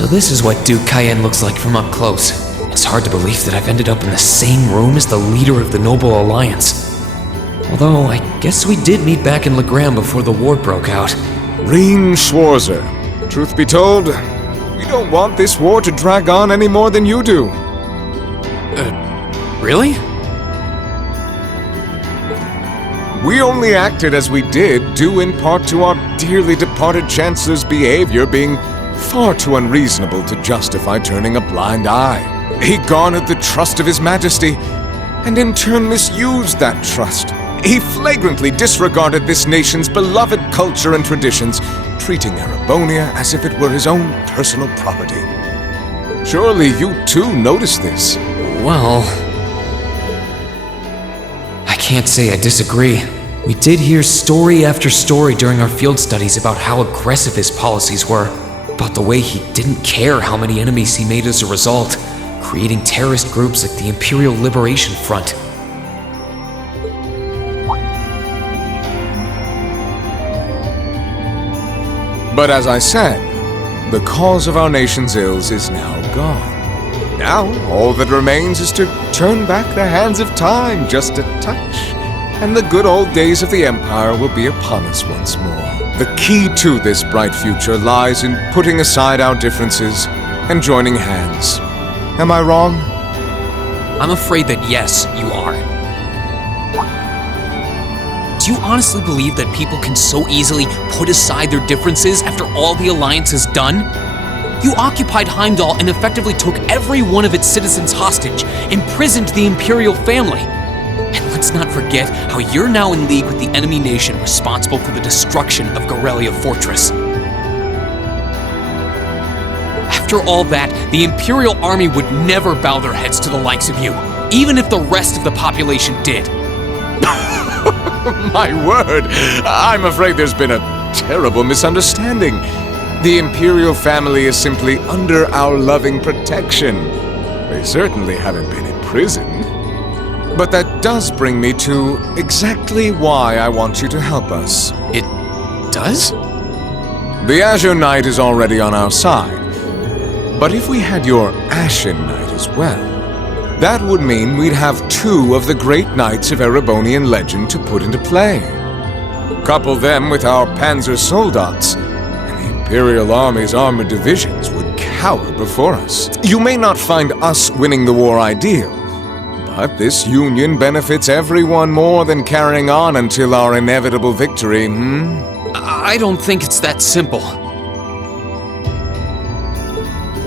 So this is what Duke Cayenne looks like from up close. It's hard to believe that I've ended up in the same room as the leader of the Noble Alliance. Although, I guess we did meet back in Legram before the war broke out. Reen Schwarzer. Truth be told, we don't want this war to drag on any more than you do. Really? We only acted as we did, due in part to our dearly departed Chancellor's behavior being far too unreasonable to justify turning a blind eye. He garnered the trust of His Majesty, and in turn misused that trust. He flagrantly disregarded this nation's beloved culture and traditions, treating Erebonia as if it were his own personal property. Surely you too noticed this. Well, I can't say I disagree. We did hear story after story during our field studies about how aggressive his policies were, about the way he didn't care how many enemies he made as a result, creating terrorist groups like the Imperial Liberation Front. But as I said, the cause of our nation's ills is now gone. Now, all that remains is to turn back the hands of time just a touch, and the good old days of the Empire will be upon us once more. The key to this bright future lies in putting aside our differences and joining hands. Am I wrong? I'm afraid that yes, you are. Do you honestly believe that people can so easily put aside their differences after all the Alliance has done? You occupied Heimdall and effectively took every one of its citizens hostage, imprisoned the Imperial family. And let's not forget how you're now in league with the enemy nation responsible for the destruction of Garrelia Fortress. After all that, the Imperial Army would never bow their heads to the likes of you, even if the rest of the population did. My word! I'm afraid there's been a terrible misunderstanding. The Imperial family is simply under our loving protection. They certainly haven't been imprisoned. But that does bring me to exactly why I want you to help us. It does? The Azure Knight is already on our side. But if we had your Ashen Knight as well, that would mean we'd have two of the great knights of Erebonian legend to put into play. Couple them with our Panzer Soldats, and the Imperial Army's armored divisions would cower before us. You may not find us winning the war ideal, but this union benefits everyone more than carrying on until our inevitable victory, I don't think it's that simple.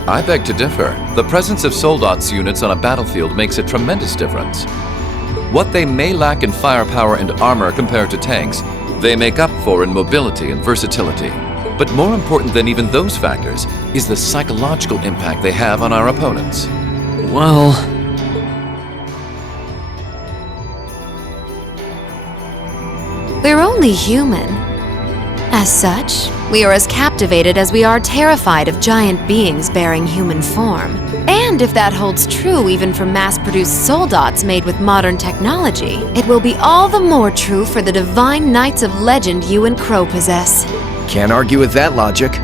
I beg to differ. The presence of Soldats units on a battlefield makes a tremendous difference. What they may lack in firepower and armor compared to tanks, they make up for in mobility and versatility. But more important than even those factors is the psychological impact they have on our opponents. Well, we're only human. As such, we are as captivated as we are terrified of giant beings bearing human form. And if that holds true even for mass-produced soldats made with modern technology, it will be all the more true for the divine knights of legend you and Crow possess. Can't argue with that logic.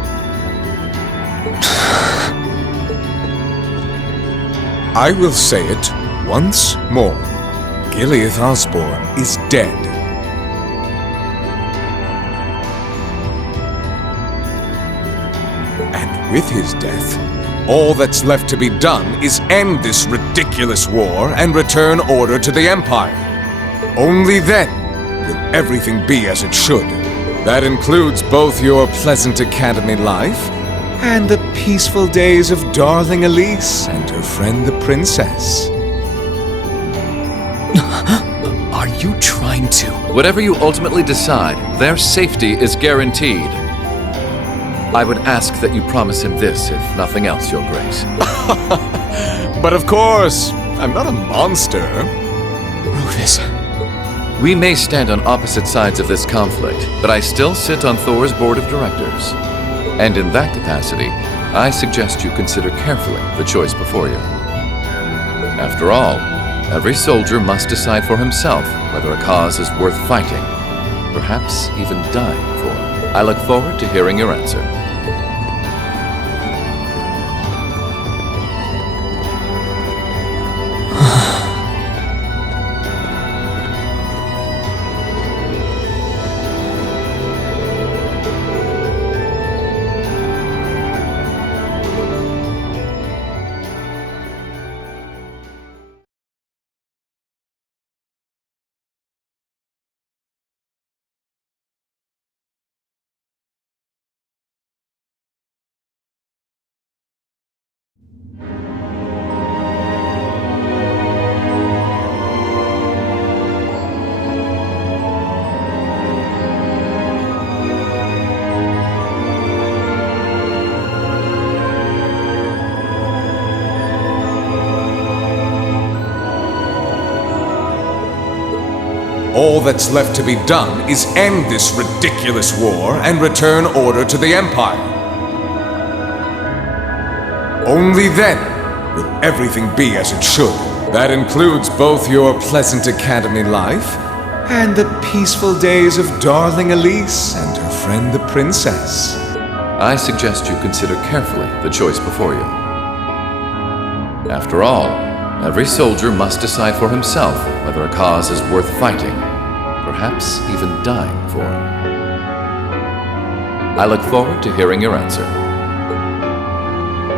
I will say it once more. Gileath Osborne is dead. And with his death, all that's left to be done is end this ridiculous war and return order to the Empire. Only then will everything be as it should. That includes both your pleasant academy life and the peaceful days of darling Elise and her friend the princess. are you trying to? Whatever you ultimately decide, their safety is guaranteed. I would ask that you promise him this, if nothing else, Your Grace. But of course, I'm not a monster. Rufus. We may stand on opposite sides of this conflict, but I still sit on Thor's board of directors. And in that capacity, I suggest you consider carefully the choice before you. After all, every soldier must decide for himself whether a cause is worth fighting, perhaps even dying for. I look forward to hearing your answer. All that's left to be done is end this ridiculous war and return order to the Empire. Only then will everything be as it should. That includes both your pleasant academy life and the peaceful days of darling Elise and her friend the princess. I suggest you consider carefully the choice before you. After all, every soldier must decide for himself whether a cause is worth fighting, perhaps even dying for. I look forward to hearing your answer.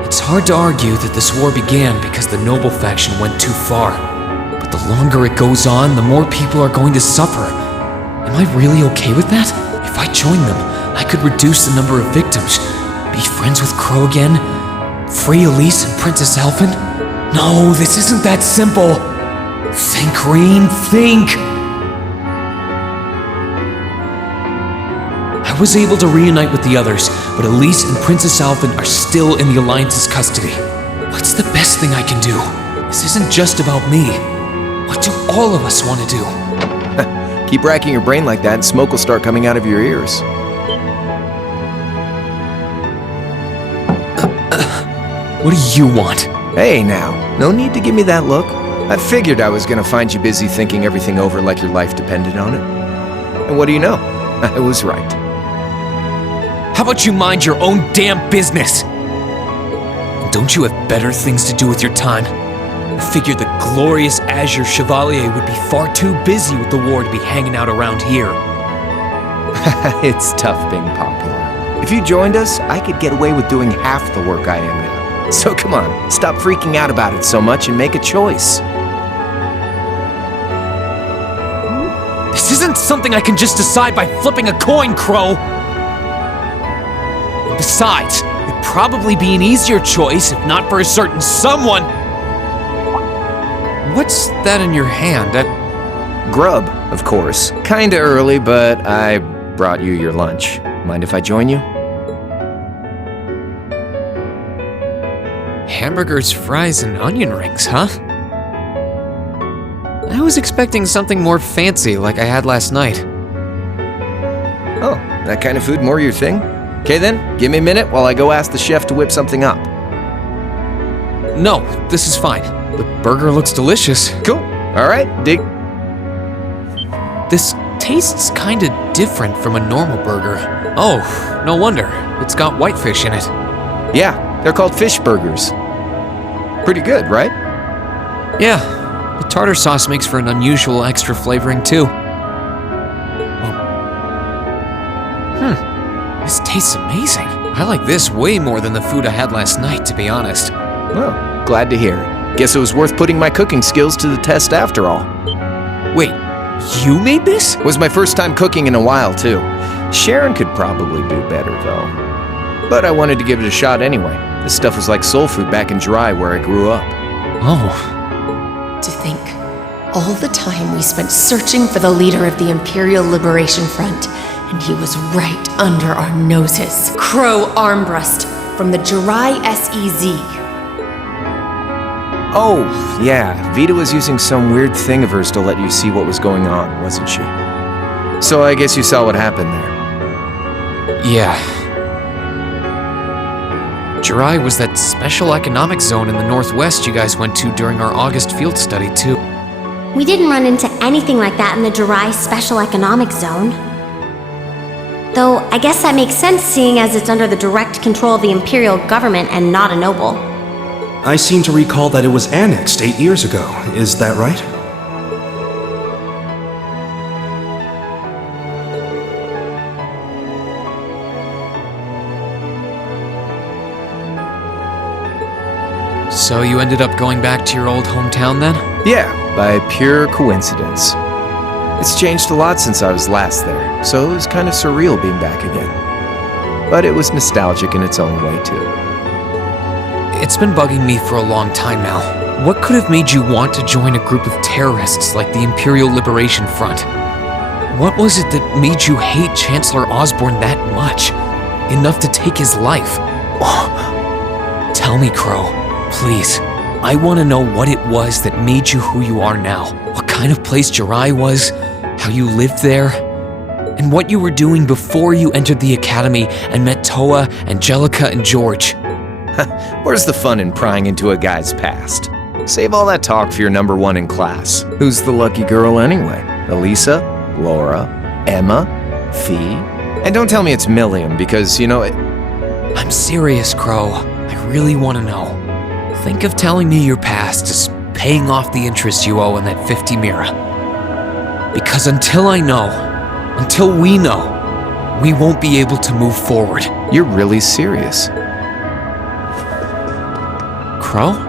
It's hard to argue that this war began because the noble faction went too far. But the longer it goes on, the more people are going to suffer. Am I really okay with that? If I joined them, I could reduce the number of victims, be friends with Crow again, free Elise and Princess Elfin. No, this isn't that simple. Think, Rean, think! I was able to reunite with the others, but Elise and Princess Elfin are still in the Alliance's custody. What's the best thing I can do? This isn't just about me. What do all of us want to do? Keep racking your brain like that and smoke will start coming out of your ears. What do you want? Hey now, no need to give me that look. I figured I was gonna find you busy thinking everything over like your life depended on it. And what do you know? I was right. How about you mind your own damn business? And don't you have better things to do with your time? I figured the glorious Azure Chevalier would be far too busy with the war to be hanging out around here. It's tough being popular. If you joined us, I could get away with doing half the work I am now. So come on, stop freaking out about it so much and make a choice. This isn't something I can just decide by flipping a coin, Crow! And besides, it'd probably be an easier choice if not for a certain someone. What's that in your hand? Grub, of course. Kinda early, but I brought you your lunch. Mind if I join you? Hamburgers, fries, and onion rings, huh? I was expecting something more fancy like I had last night. Oh, that kind of food more your thing? Okay then, give me a minute while I go ask the chef to whip something up. No, this is fine. The burger looks delicious. Cool. Alright, dig. This tastes kinda different from a normal burger. Oh, no wonder. It's got whitefish in it. Yeah, they're called fish burgers. Pretty good, right? Yeah, the tartar sauce makes for an unusual extra flavoring too. This tastes amazing. I like this way more than the food I had last night, to be honest. Well, glad to hear it. Guess it was worth putting my cooking skills to the test after all. Wait, you made this? It was my first time cooking in a while, too. Sharon could probably do better, though. But I wanted to give it a shot anyway. This stuff was like soul food back in Jirai where I grew up. Oh. To think, all the time we spent searching for the leader of the Imperial Liberation Front, and he was right under our noses. Crow Armbrust from the Jirai SEZ. Oh, yeah, Vita was using some weird thing of hers to let you see what was going on, wasn't she? So I guess you saw what happened there. Yeah. Jirai was that special economic zone in the Northwest you guys went to during our August field study, too. We didn't run into anything like that in the Jirai Special Economic Zone. Though, I guess that makes sense seeing as it's under the direct control of the Imperial government and not a noble. I seem to recall that it was annexed 8 years ago. Is that right? So you ended up going back to your old hometown then? Yeah, by pure coincidence. It's changed a lot since I was last there, so it was kind of surreal being back again. But it was nostalgic in its own way, too. It's been bugging me for a long time now. What could have made you want to join a group of terrorists like the Imperial Liberation Front? What was it that made you hate Chancellor Osborne that much? Enough to take his life? Tell me, Crow. Please. I want to know what it was that made you who you are now. What kind of place Jirai was, how you lived there, and what you were doing before you entered the academy and met Toa, Angelica, and George. Where's the fun in prying into a guy's past? Save all that talk for your number one in class. Who's the lucky girl anyway? Elisa? Laura? Emma? Fee? And don't tell me it's Milliam, because, you know, I'm serious, Crow. I really want to know. Think of telling me your past as paying off the interest you owe in that 50 mira. Because until I know, until we know, we won't be able to move forward. You're really serious. Crow?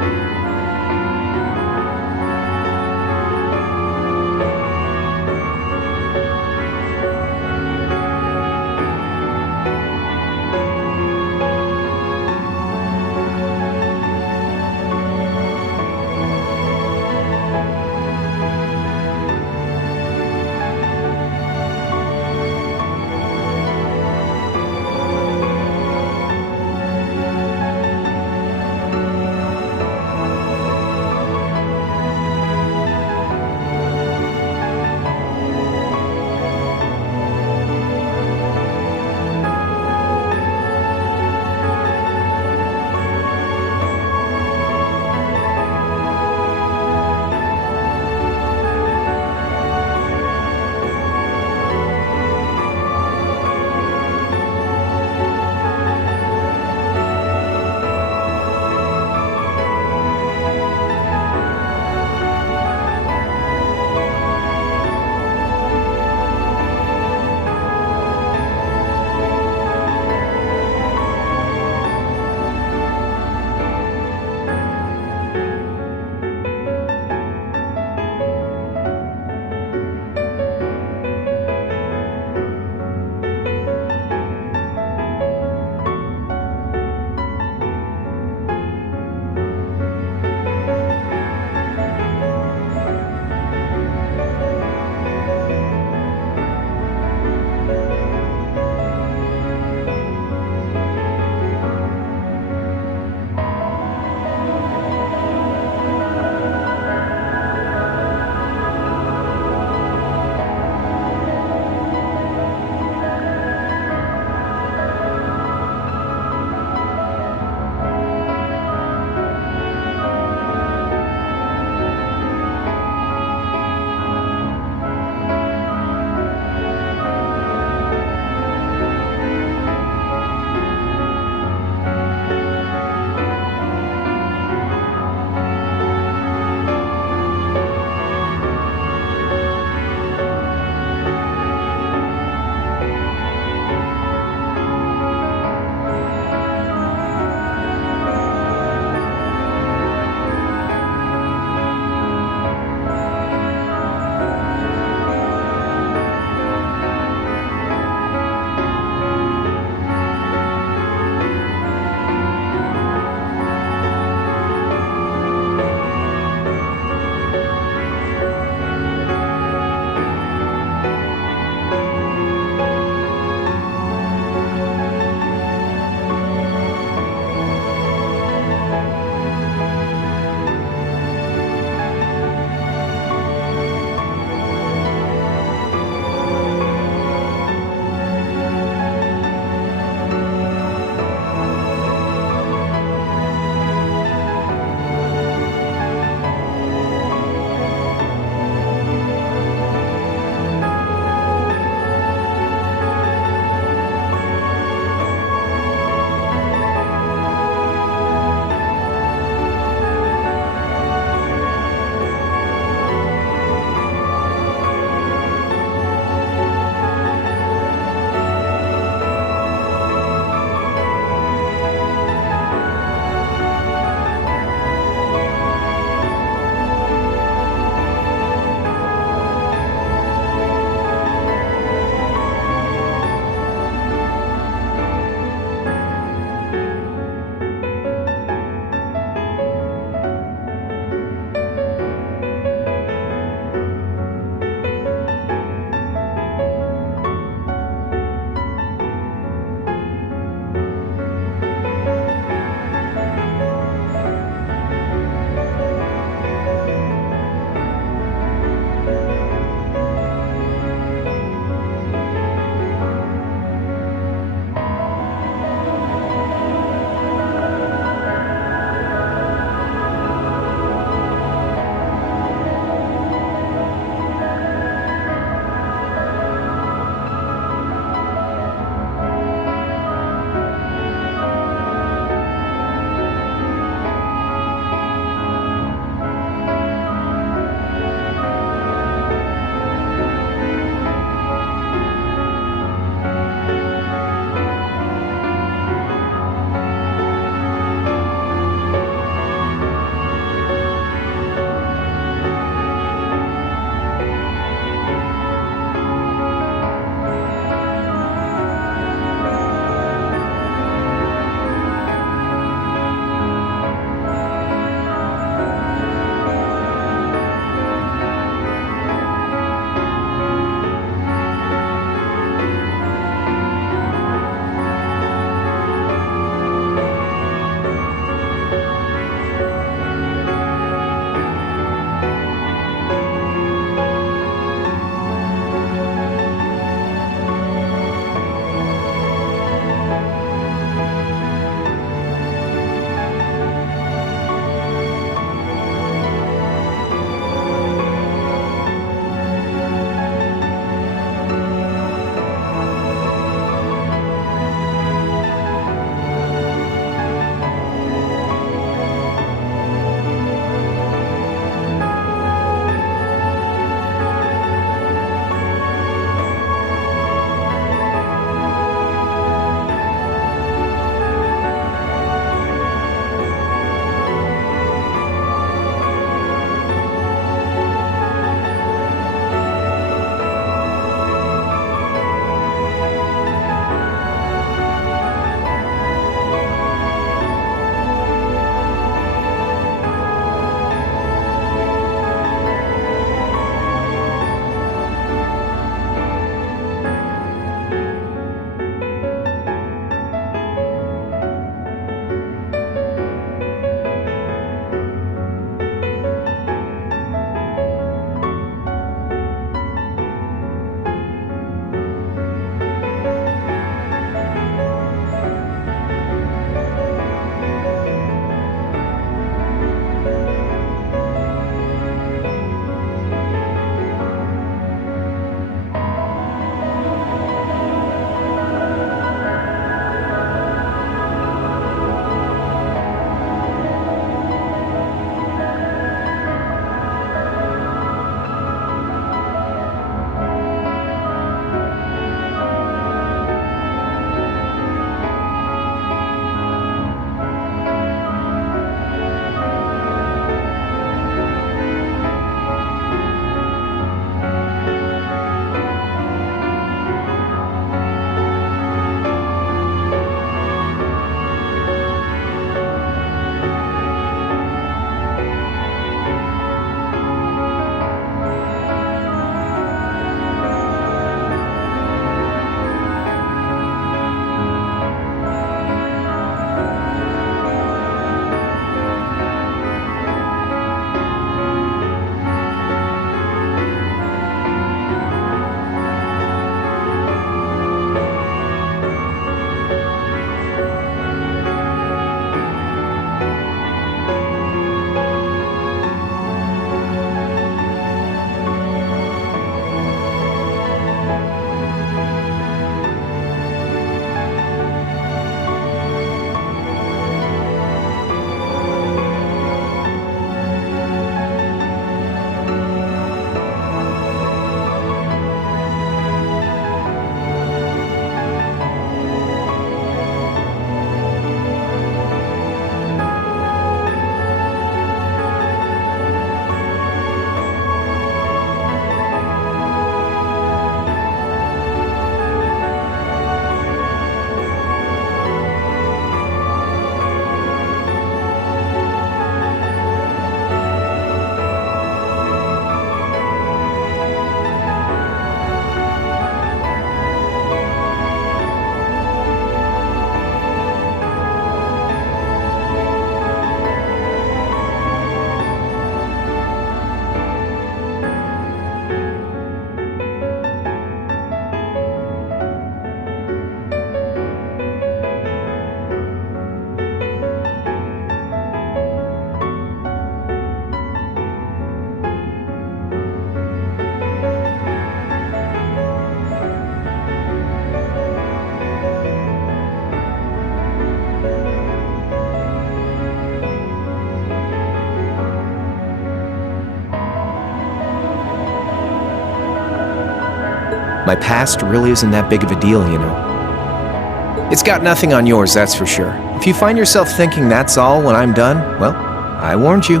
My past really isn't that big of a deal, you know. It's got nothing on yours, that's for sure. If you find yourself thinking that's all when I'm done, well, I warned you.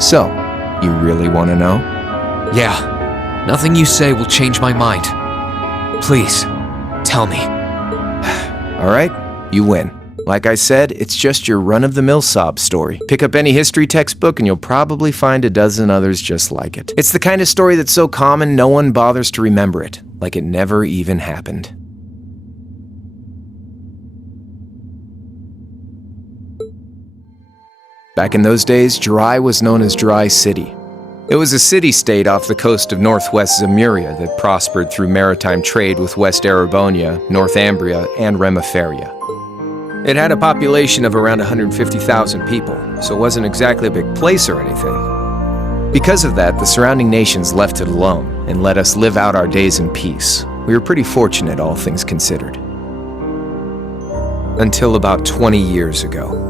So, you really want to know? Yeah, nothing you say will change my mind. Please, tell me. All right, you win. Like I said, it's just your run-of-the-mill sob story. Pick up any history textbook and you'll probably find a dozen others just like it. It's the kind of story that's so common no one bothers to remember it, like it never even happened. Back in those days, Jirai was known as Jirai City. It was a city-state off the coast of northwest Zemuria that prospered through maritime trade with West Erebonia, Northumbria, and Remiferia. It had a population of around 150,000 people, so it wasn't exactly a big place or anything. Because of that, the surrounding nations left it alone and let us live out our days in peace. We were pretty fortunate, all things considered. Until about 20 years ago.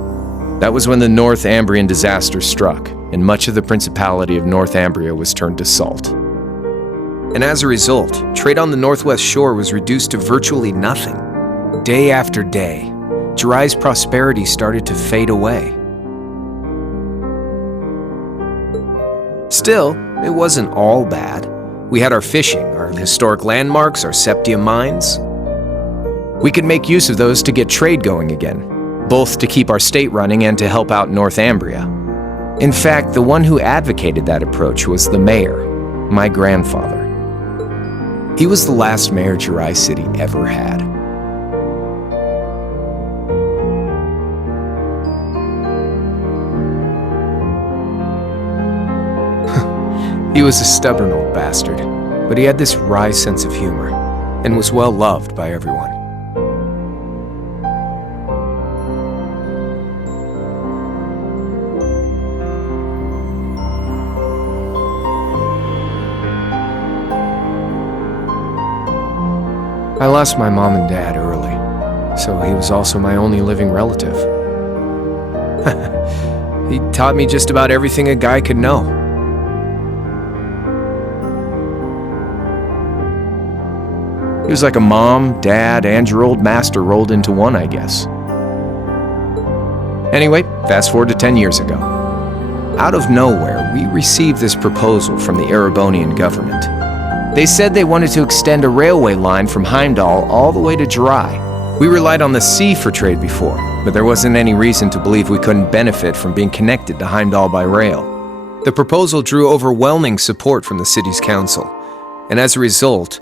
That was when the Northumbrian disaster struck, and much of the Principality of Northumbria was turned to salt. And as a result, trade on the northwest shore was reduced to virtually nothing. Day after day, Jirai's prosperity started to fade away. Still, it wasn't all bad. We had our fishing, our historic landmarks, our septium mines. We could make use of those to get trade going again, both to keep our state running and to help out Northumbria. In fact, the one who advocated that approach was the mayor, my grandfather. He was the last mayor Jirai City ever had. He was a stubborn old bastard, but he had this wry sense of humor, and was well loved by everyone. I lost my mom and dad early, so he was also my only living relative. He taught me just about everything a guy could know. He was like a mom, dad, and your old master rolled into one, I guess. Anyway, fast forward to 10 years ago. Out of nowhere, we received this proposal from the Erebonian government. They said they wanted to extend a railway line from Heimdall all the way to Jirai. We relied on the sea for trade before, but there wasn't any reason to believe we couldn't benefit from being connected to Heimdall by rail. The proposal drew overwhelming support from the city's council, and as a result,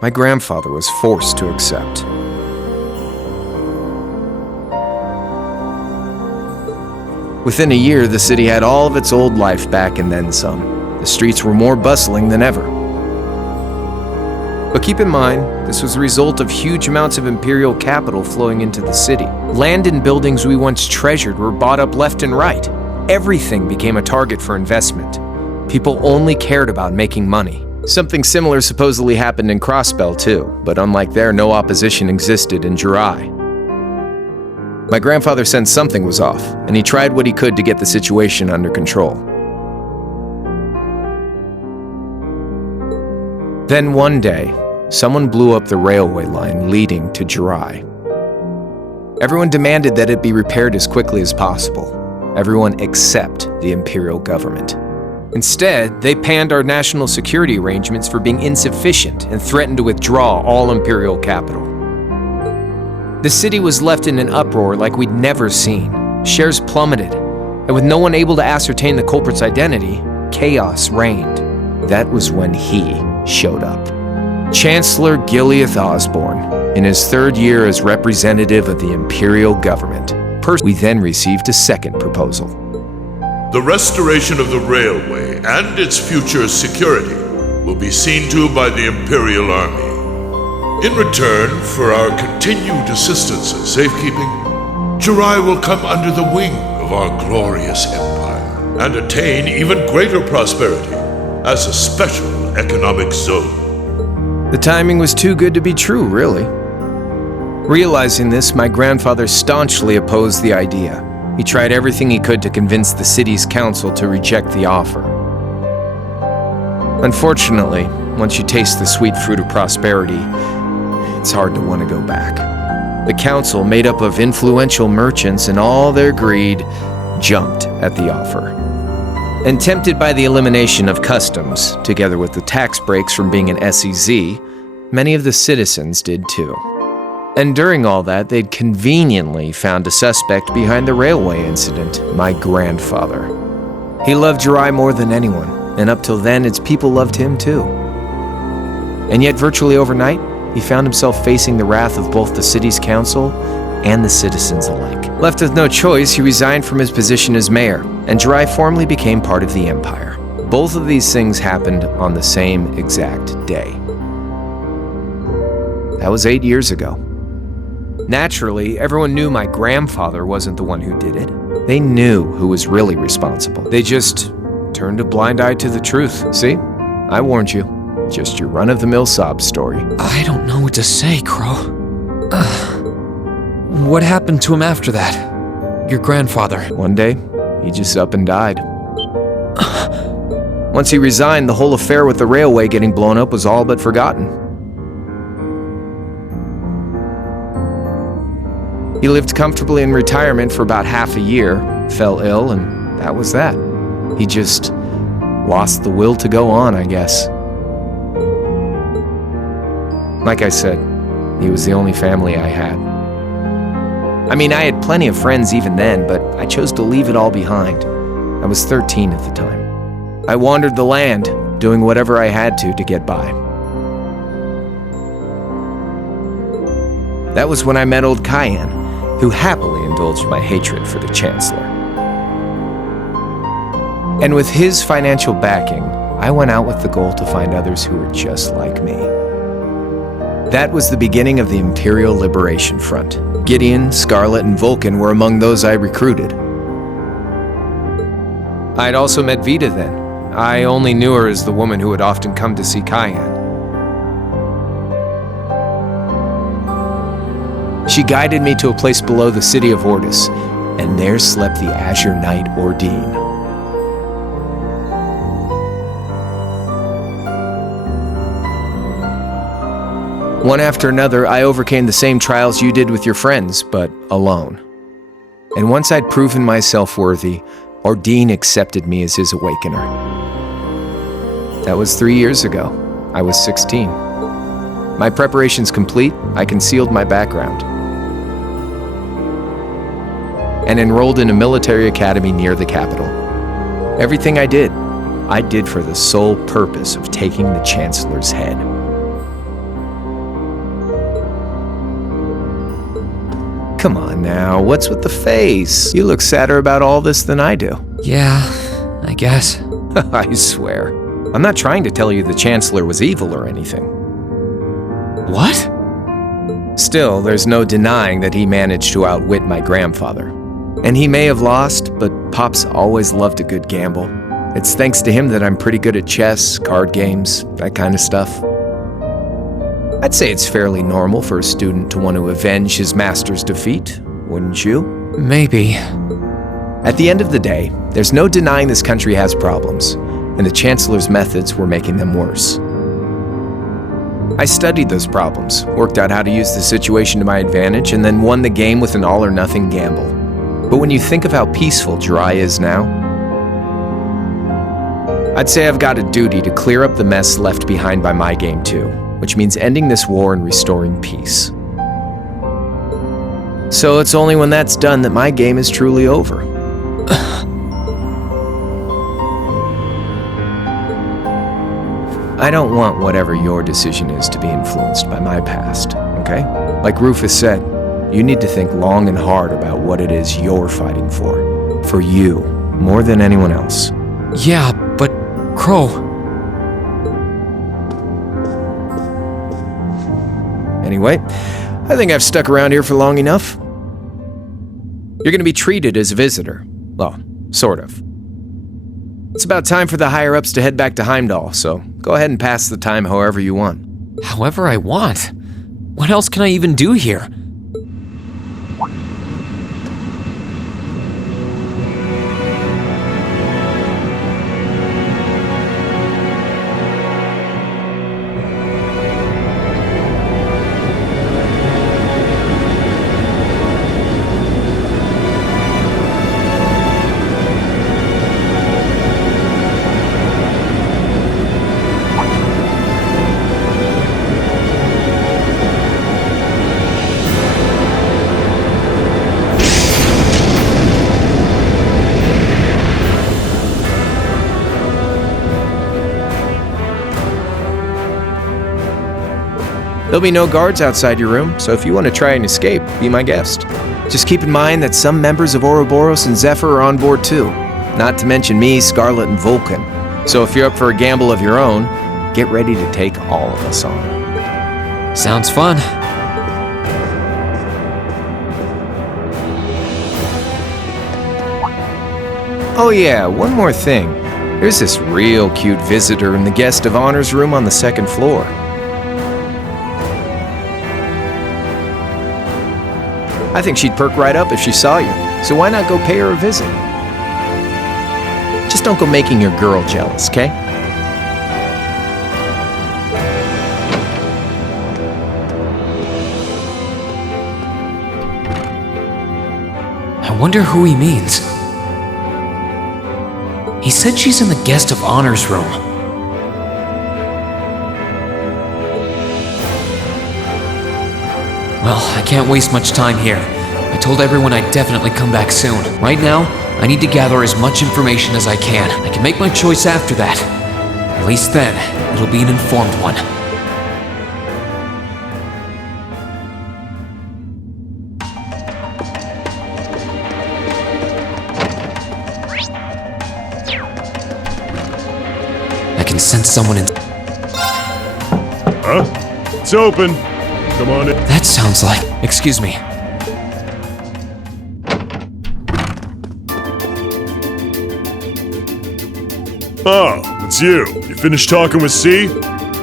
my grandfather was forced to accept. Within a year, the city had all of its old life back and then some. The streets were more bustling than ever. But keep in mind, this was a result of huge amounts of imperial capital flowing into the city. Land and buildings we once treasured were bought up left and right. Everything became a target for investment. People only cared about making money. Something similar supposedly happened in Crossbell too, but unlike there, no opposition existed in Jirai. My grandfather sensed something was off, and he tried what he could to get the situation under control. Then one day, someone blew up the railway line leading to Jirai. Everyone demanded that it be repaired as quickly as possible. Everyone except the imperial government. Instead, they panned our national security arrangements for being insufficient and threatened to withdraw all imperial capital. The city was left in an uproar like we'd never seen. Shares plummeted, and with no one able to ascertain the culprit's identity, chaos reigned. That was when he showed up. Chancellor Gileath Osborne, in his third year as representative of the imperial government. We then received a second proposal. The restoration of the railway and its future security will be seen to by the Imperial Army. In return for our continued assistance in safekeeping, Jirai will come under the wing of our glorious empire and attain even greater prosperity as a special economic zone. The timing was too good to be true, really. Realizing this, my grandfather staunchly opposed the idea. He tried everything he could to convince the city's council to reject the offer. Unfortunately, once you taste the sweet fruit of prosperity, it's hard to want to go back. The council, made up of influential merchants, in all their greed, jumped at the offer. And tempted by the elimination of customs, together with the tax breaks from being an SEZ, many of the citizens did too. And during all that, they'd conveniently found a suspect behind the railway incident, my grandfather. He loved Jirai more than anyone, and up till then, its people loved him too. And yet, virtually overnight, he found himself facing the wrath of both the city's council and the citizens alike. Left with no choice, he resigned from his position as mayor, and Jirai formally became part of the empire. Both of these things happened on the same exact day. That was 8 years ago. Naturally, everyone knew my grandfather wasn't the one who did it. They knew who was really responsible. They just turned a blind eye to the truth. See? I warned you. Just your run-of-the-mill sob story. I don't know what to say, Crow. What happened to him after that? Your grandfather. One day, he just up and died. Once he resigned, the whole affair with the railway getting blown up was all but forgotten. He lived comfortably in retirement for about half a year, fell ill, and that was that. He just lost the will to go on, I guess. Like I said, he was the only family I had. I mean, I had plenty of friends even then, but I chose to leave it all behind. I was 13 at the time. I wandered the land, doing whatever I had to get by. That was when I met old Cayenne, who happily indulged my hatred for the Chancellor. And with his financial backing, I went out with the goal to find others who were just like me. That was the beginning of the Imperial Liberation Front. Gideon, Scarlet, and Vulcan were among those I recruited. I'd also met Vita then. I only knew her as the woman who would often come to see Cayenne. She guided me to a place below the city of Ordis, and there slept the Azure Knight Ordine. One after another, I overcame the same trials you did with your friends, but alone. And once I'd proven myself worthy, Ordine accepted me as his awakener. That was 3 years ago. I was 16. My preparations complete, I concealed my background and enrolled in a military academy near the capital. Everything I did for the sole purpose of taking the Chancellor's head. Come on now, what's with the face? You look sadder about all this than I do. Yeah, I guess. I swear. I'm not trying to tell you the Chancellor was evil or anything. What? Still, there's no denying that he managed to outwit my grandfather. And he may have lost, but Pop's always loved a good gamble. It's thanks to him that I'm pretty good at chess, card games, that kind of stuff. I'd say it's fairly normal for a student to want to avenge his master's defeat, wouldn't you? Maybe. At the end of the day, there's no denying this country has problems, and the Chancellor's methods were making them worse. I studied those problems, worked out how to use the situation to my advantage, and then won the game with an all-or-nothing gamble. But when you think of how peaceful Jirai is now, I'd say I've got a duty to clear up the mess left behind by my game too, which means ending this war and restoring peace. So it's only when that's done that my game is truly over. I don't want whatever your decision is to be influenced by my past, okay? Like Rufus said, you need to think long and hard about what it is you're fighting for. For you, more than anyone else. Yeah, but Crow... Anyway, I think I've stuck around here for long enough. You're gonna be treated as a visitor. Well, sort of. It's about time for the higher-ups to head back to Heimdall, so go ahead and pass the time however you want. However I want? What else can I even do here? There'll be no guards outside your room, so if you want to try and escape, be my guest. Just keep in mind that some members of Ouroboros and Zephyr are on board too. Not to mention me, Scarlet, and Vulcan. So if you're up for a gamble of your own, get ready to take all of us on. Sounds fun. Oh yeah, one more thing. There's this real cute visitor in the guest of honor's room on the second floor. I think she'd perk right up if she saw you, so why not go pay her a visit? Just don't go making your girl jealous, okay? I wonder who he means. He said she's in the guest of honor's room. Well, I can't waste much time here. I told everyone I'd definitely come back soon. Right now, I need to gather as much information as I can. I can make my choice after that. At least then, it'll be an informed one. I can sense someone in... Huh? It's open. Come on in. That sounds like... Excuse me. Oh, it's you. You finished talking with C?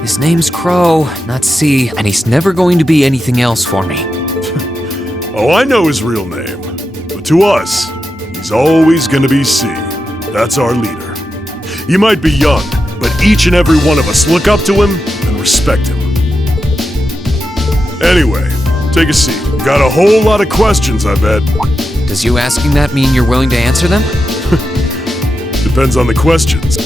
His name's Crow, not C, and he's never going to be anything else for me. Oh, I know his real name. But to us, he's always gonna be C. That's our leader. He might be young, but each and every one of us look up to him and respect him. Anyway, take a seat. Got a whole lot of questions, I bet. Does you asking that mean you're willing to answer them? Depends on the questions.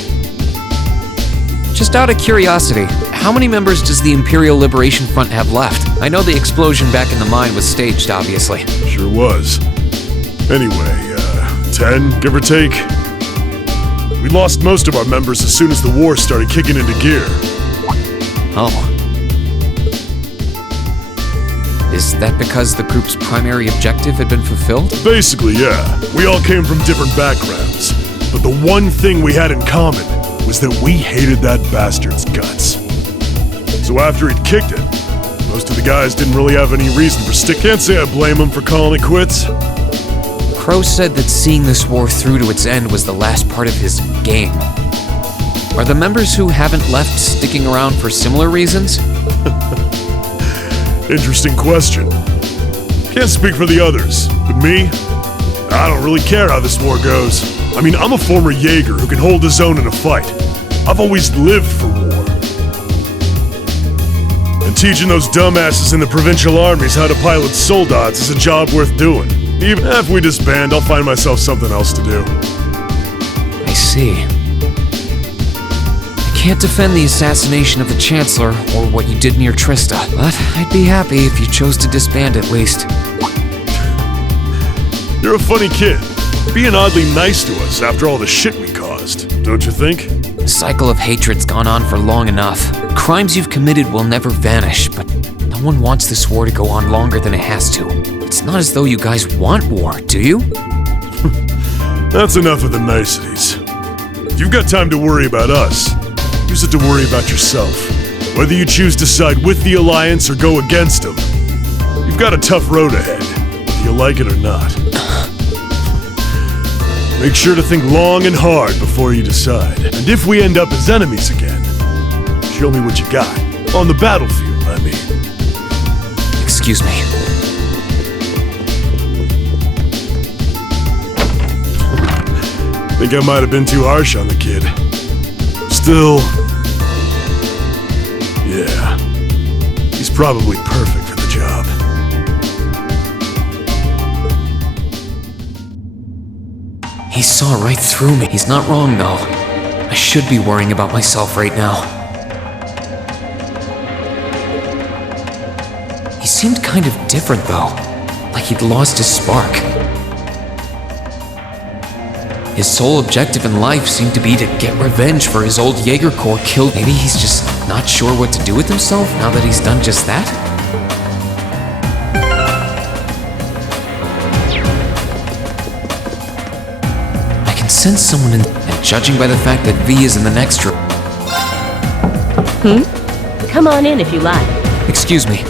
Just out of curiosity, how many members does the Imperial Liberation Front have left? I know the explosion back in the mine was staged, obviously. Sure was. Anyway, 10, give or take. We lost most of our members as soon as the war started kicking into gear. Oh. Is that because the group's primary objective had been fulfilled? Basically, yeah. We all came from different backgrounds. But the one thing we had in common was that we hated that bastard's guts. So after he'd kicked it, most of the guys didn't really have any reason for stick. Can't say I blame him for calling it quits. Crow said that seeing this war through to its end was the last part of his game. Are the members who haven't left sticking around for similar reasons? Interesting question. Can't speak for the others, but me? I don't really care how this war goes. I mean, I'm a former Jaeger who can hold his own in a fight. I've always lived for war. And teaching those dumbasses in the provincial armies how to pilot soldats is a job worth doing. Even if we disband, I'll find myself something else to do. I see. I can't defend the assassination of the Chancellor or what you did near Trista, but I'd be happy if you chose to disband at least. You're a funny kid. Being oddly nice to us after all the shit we caused, don't you think? The cycle of hatred's gone on for long enough. Crimes you've committed will never vanish, but no one wants this war to go on longer than it has to. It's not as though you guys want war, do you? That's enough of the niceties. If you've got time to worry about us, use it to worry about yourself. Whether you choose to side with the Alliance or go against them, you've got a tough road ahead, whether you like it or not. Make sure to think long and hard before you decide. And if we end up as enemies again, show me what you got. On the battlefield, I mean. Excuse me. Think I might have been too harsh on the kid. Still... yeah. He's probably perfect for the job. He saw right through me. He's not wrong, though. I should be worrying about myself right now. He seemed kind of different, though. Like he'd lost his spark. His sole objective in life seemed to be to get revenge for his old Jaeger Corps killed. Maybe he's just not sure what to do with himself now that he's done just that? I can sense someone in, and judging by the fact that V is in the next room. Come on in if you like. Excuse me.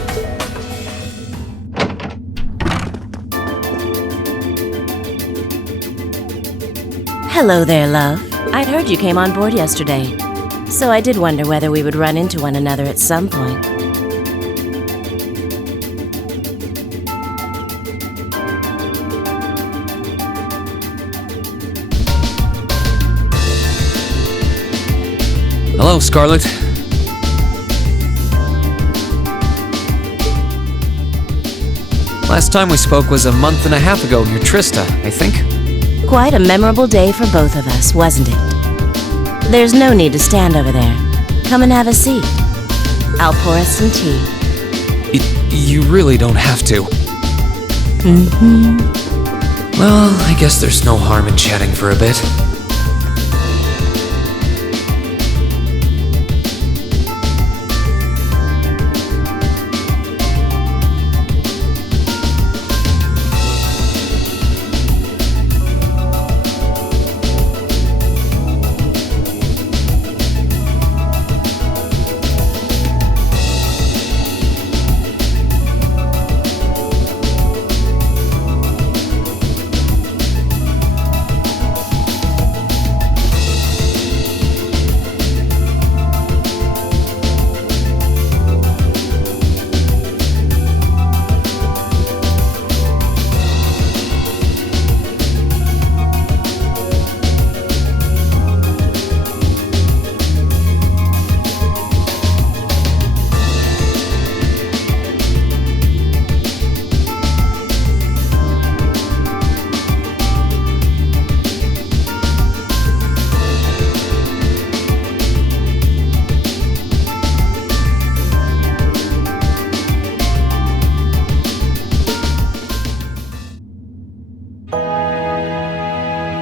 Hello there, love. I'd heard you came on board yesterday, so I did wonder whether we would run into one another at some point. Hello, Scarlet. Last time we spoke was a month and a half ago near Trista, I think. Quite a memorable day for both of us, wasn't it? There's no need to stand over there. Come and have a seat. I'll pour us some tea. You really don't have to. Well, I guess there's no harm in chatting for a bit.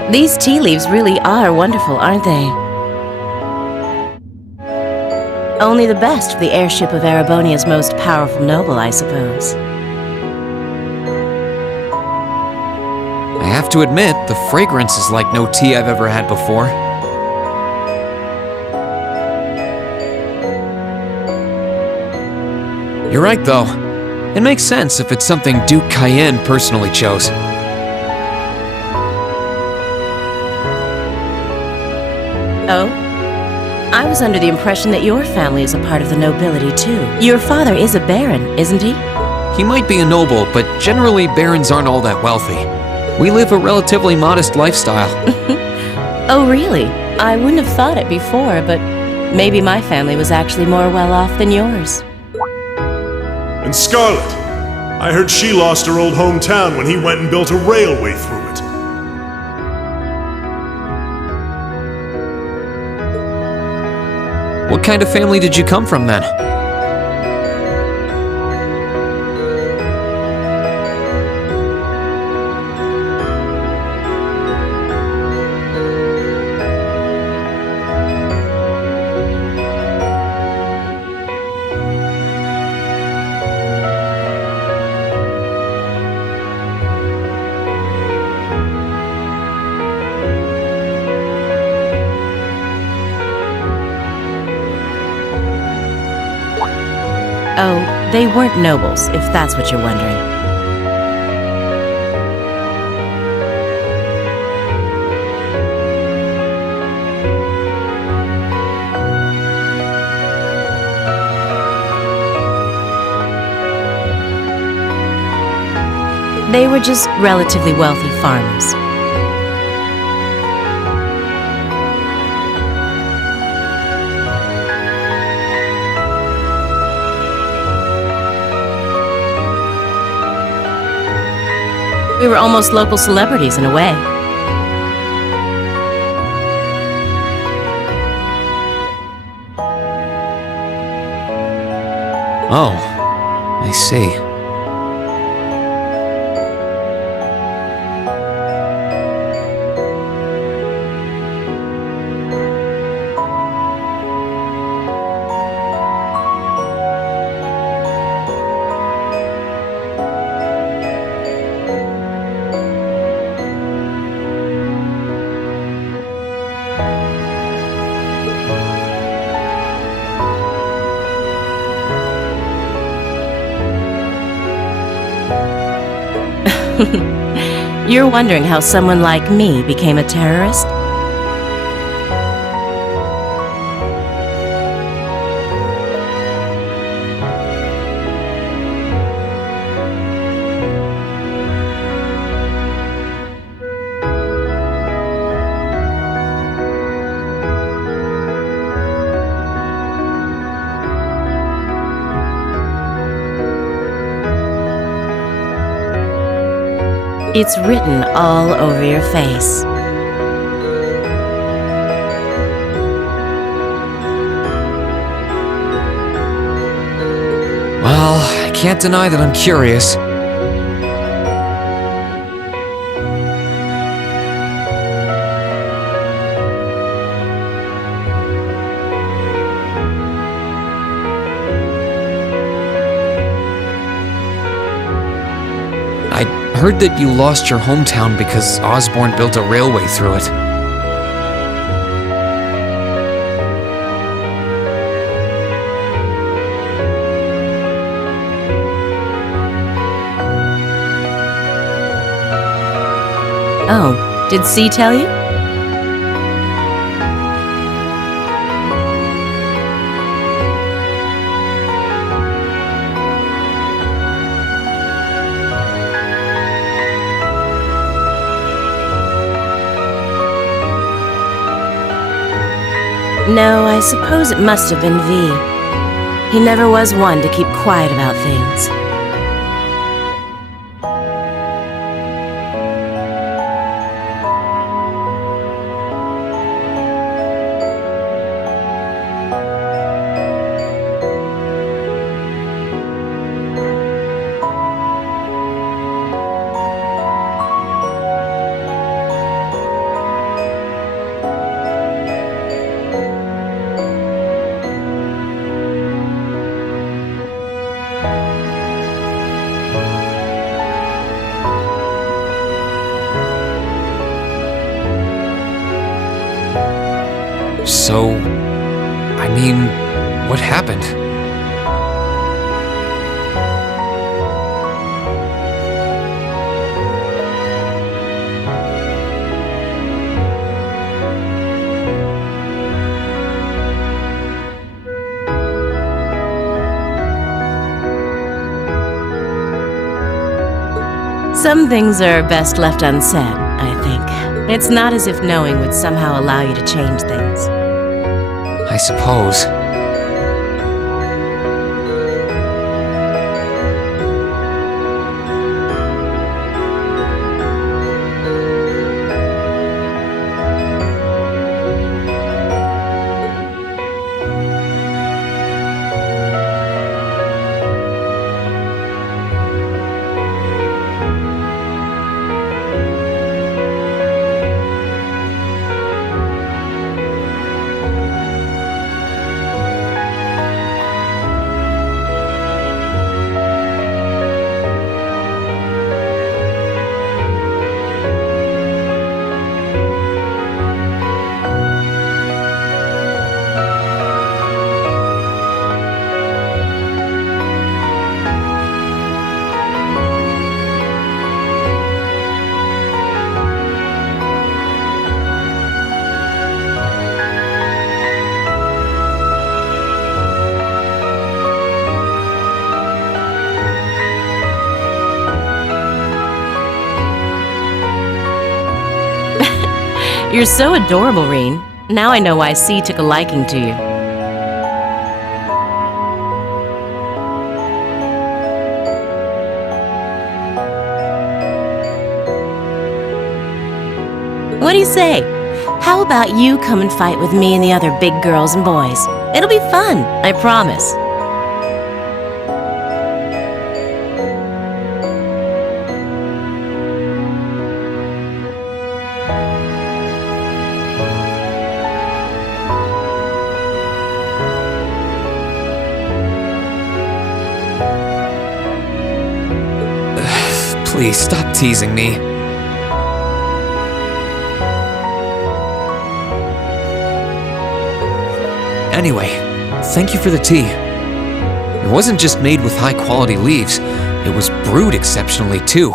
These tea leaves really are wonderful, aren't they? Only the best for the airship of Erebonia's most powerful noble, I suppose. I have to admit, the fragrance is like no tea I've ever had before. You're right, though. It makes sense if it's something Duke Cayenne personally chose. Oh? I was under the impression that your family is a part of the nobility, too. Your father is a baron, isn't he? He might be a noble, but generally barons aren't all that wealthy. We live a relatively modest lifestyle. Oh, really? I wouldn't have thought it before, but maybe my family was actually more well off than yours. And Scarlet, I heard she lost her old hometown when he went and built a railway through it. What kind of family did you come from then? Oh, they weren't nobles, if that's what you're wondering. They were just relatively wealthy farmers. We were almost local celebrities in a way. Oh, I see. You're wondering how someone like me became a terrorist? It's written all over your face. Well, I can't deny that I'm curious. I heard that you lost your hometown because Osborn built a railway through it. Oh, did C tell you? No, I suppose it must have been V. He never was one to keep quiet about things. So, I mean, what happened? Some things are best left unsaid, I think. It's not as if knowing would somehow allow you to change things. I suppose. You're so adorable, Reen. Now I know why C took a liking to you. What do you say? How about you come and fight with me and the other big girls and boys? It'll be fun, I promise. Please stop teasing me. Anyway, thank you for the tea. It wasn't just made with high-quality leaves, it was brewed exceptionally too.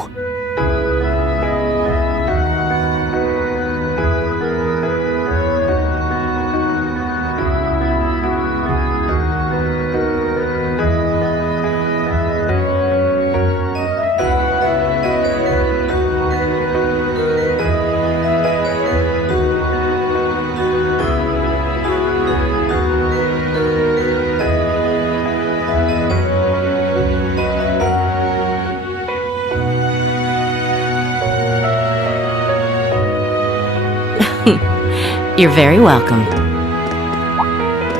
You're very welcome.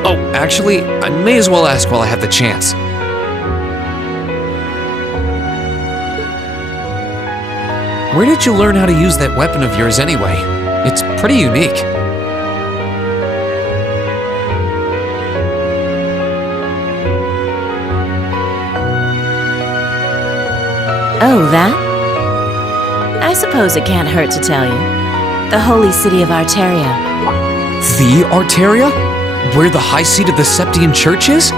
Oh, actually, I may as well ask while I have the chance. Where did you learn how to use that weapon of yours anyway? It's pretty unique. Oh, that? I suppose it can't hurt to tell you. The holy city of Arteria. The Arteria? Where the high seat of the Septian Church is?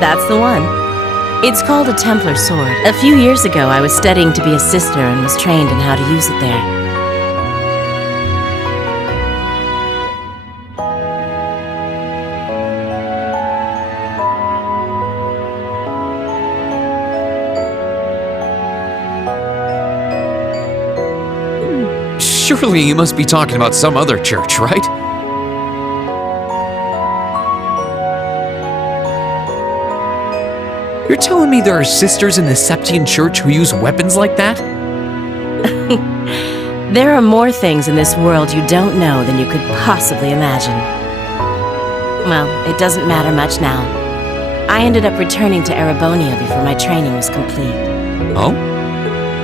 That's the one. It's called a Templar sword. A few years ago, I was studying to be a sister and was trained in how to use it there. Surely you must be talking about some other church, right? You're telling me there are sisters in the Septian Church who use weapons like that? There are more things in this world you don't know than you could possibly imagine. Well, it doesn't matter much now. I ended up returning to Erebonia before my training was complete. Oh?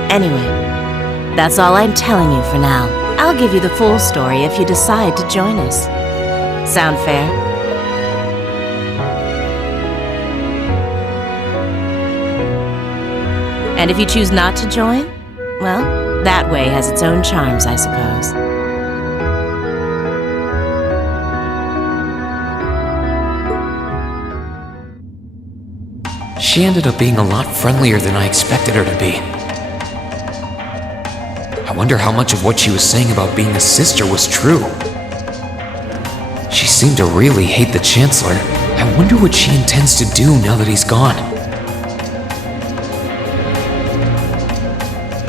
Anyway, that's all I'm telling you for now. I'll give you the full story if you decide to join us. Sound fair? And if you choose not to join, well, that way has its own charms, I suppose. She ended up being a lot friendlier than I expected her to be. I wonder how much of what she was saying about being a sister was true. She seemed to really hate the Chancellor. I wonder what she intends to do now that he's gone.